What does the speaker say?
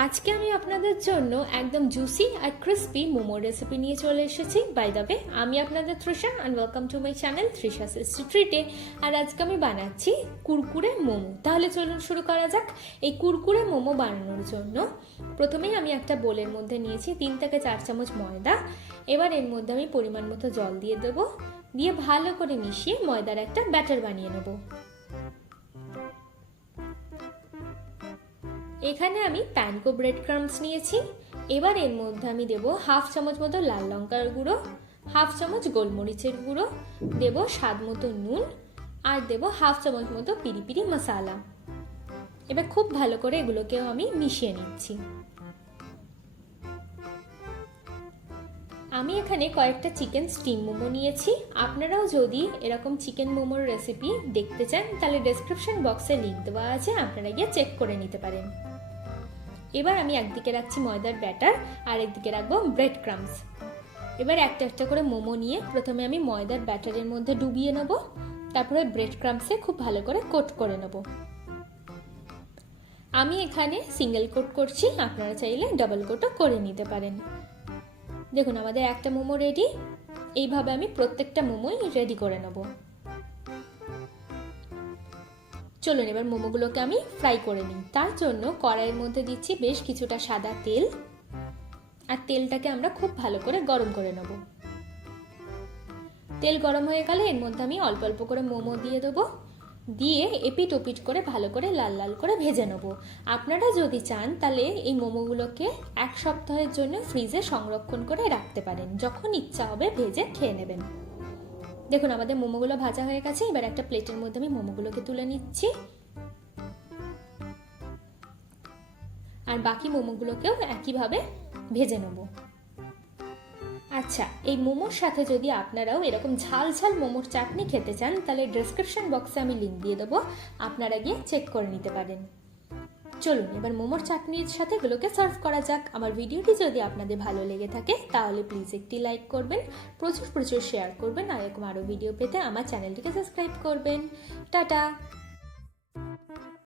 আজকে আমি আপনাদের জন্য একদম জুসি আর ক্রিস্পি মোমো রেসিপি নিয়ে চলে এসেছি। বাই দ্য ওয়ে, আমি আপনাদের Trisha and welcome to my channel Trisha's ট্রিটে। আর আজকে আমি বানাচ্ছি কুরকুরে মোমো। তাহলে চলুন শুরু করা যাক। এই কুরকুরে মোমো বানানোর জন্য প্রথমেই আমি একটা বোলের মধ্যে নিয়েছি 3 থেকে 4 চামচ ময়দা। এবার এর মধ্যে আমি পরিমাণ মতো জল দিয়ে দেবো, দিয়ে ভালো করে মিশিয়ে ময়দার একটা ব্যাটার বানিয়ে নেবো। এখানে আমি প্যানকো ব্রেড ক্রাম্বস নিয়েছি। এবার এর মধ্যে আমি দেবো 1/2 চামচ মতো লাল লঙ্কার গুঁড়ো, 1/2 চামচ গোলমরিচের গুঁড়ো, দেবো স্বাদ মতো নুন, আর দেবো 1/2 চামচ মতো পিরি পিরি মশলা। এবার খুব ভালো করে এগুলোকেও আমি মিশিয়ে নিচ্ছি। আমি এখানে কয়েকটা চিকেন স্টিম মোমো নিয়েছি। আপনারাও যদি এরকম চিকেন মোমোর রেসিপি দেখতে চান তাহলে ডেসক্রিপশন বক্সে লিংক দেওয়া আছে, আপনারা গিয়ে চেক করে নিতে পারেন। এবার আমি একদিকে রাখছি ময়দার ব্যাটার আর একদিকে রাখবো ব্রেড ক্রাম্বস। এবার একটা একটা করে মোমো নিয়ে প্রথমে আমি ময়দার ব্যাটারের মধ্যে ডুবিয়ে নেব, তারপরে ব্রেড ক্রাম্বসে খুব ভালো করে কোট করে নেব। আমি এখানে সিঙ্গেল কোট করছি, আপনারা চাইলে ডাবল কোটও করে নিতে পারেন। দেখুন আমাদের একটা মোমো রেডি। এইভাবে আমি প্রত্যেকটা মোমোই রেডি করে নেব। চলুন এবার মোমোগুলোকে আমি ফ্রাই করে নিই। তার জন্য কড়াইয়ের মধ্যে দিচ্ছি বেশ কিছুটা সাদা তেল, আর তেলটাকে আমরা খুব ভালো করে গরম করে নেব। তেল গরম হয়ে গেলে এর মধ্যে আমি অল্প অল্প করে মোমো দিয়ে দেবো, দিয়ে এপিট ওপিট করে ভালো করে লাল লাল করে ভেজে নেব। আপনারা যদি চান তাহলে এই মোমোগুলোকে 1 সপ্তাহের জন্য ফ্রিজে সংরক্ষণ করে রাখতে পারেন, যখন ইচ্ছা হবে ভেজে খেয়ে নেবেন। দেখুন আমাদের মোমোগুলো ভাজা হয়ে গেছে। এবার একটা প্লেটের মধ্যে আমি মোমোগুলোকে তুলে নিচ্ছি, আর বাকি মোমোগুলোকেও একইভাবে ভেজে নেব। আচ্ছা, এই মোমোর সাথে যদি আপনারাও এরকম ঝাল ঝাল মোমোর চাটনি খেতে চান তাহলে ডেসক্রিপশন বক্সে আমি লিংক দিয়ে দেবো, আপনারা গিয়ে চেক করে নিতে পারেন। চলুন এবার মোমোর চাটনির সাথে এগুলোকে সার্ভ করা যাক। আমার ভিডিওটি যদি আপনাদের ভালো লেগে থাকে তাহলে প্লিজ একটি লাইক করবেন, প্রচুর প্রচুর শেয়ার করবেন, আর এরকম আরও ভিডিও পেতে আমার চ্যানেলটিকে সাবস্ক্রাইব করবেন। টাটা।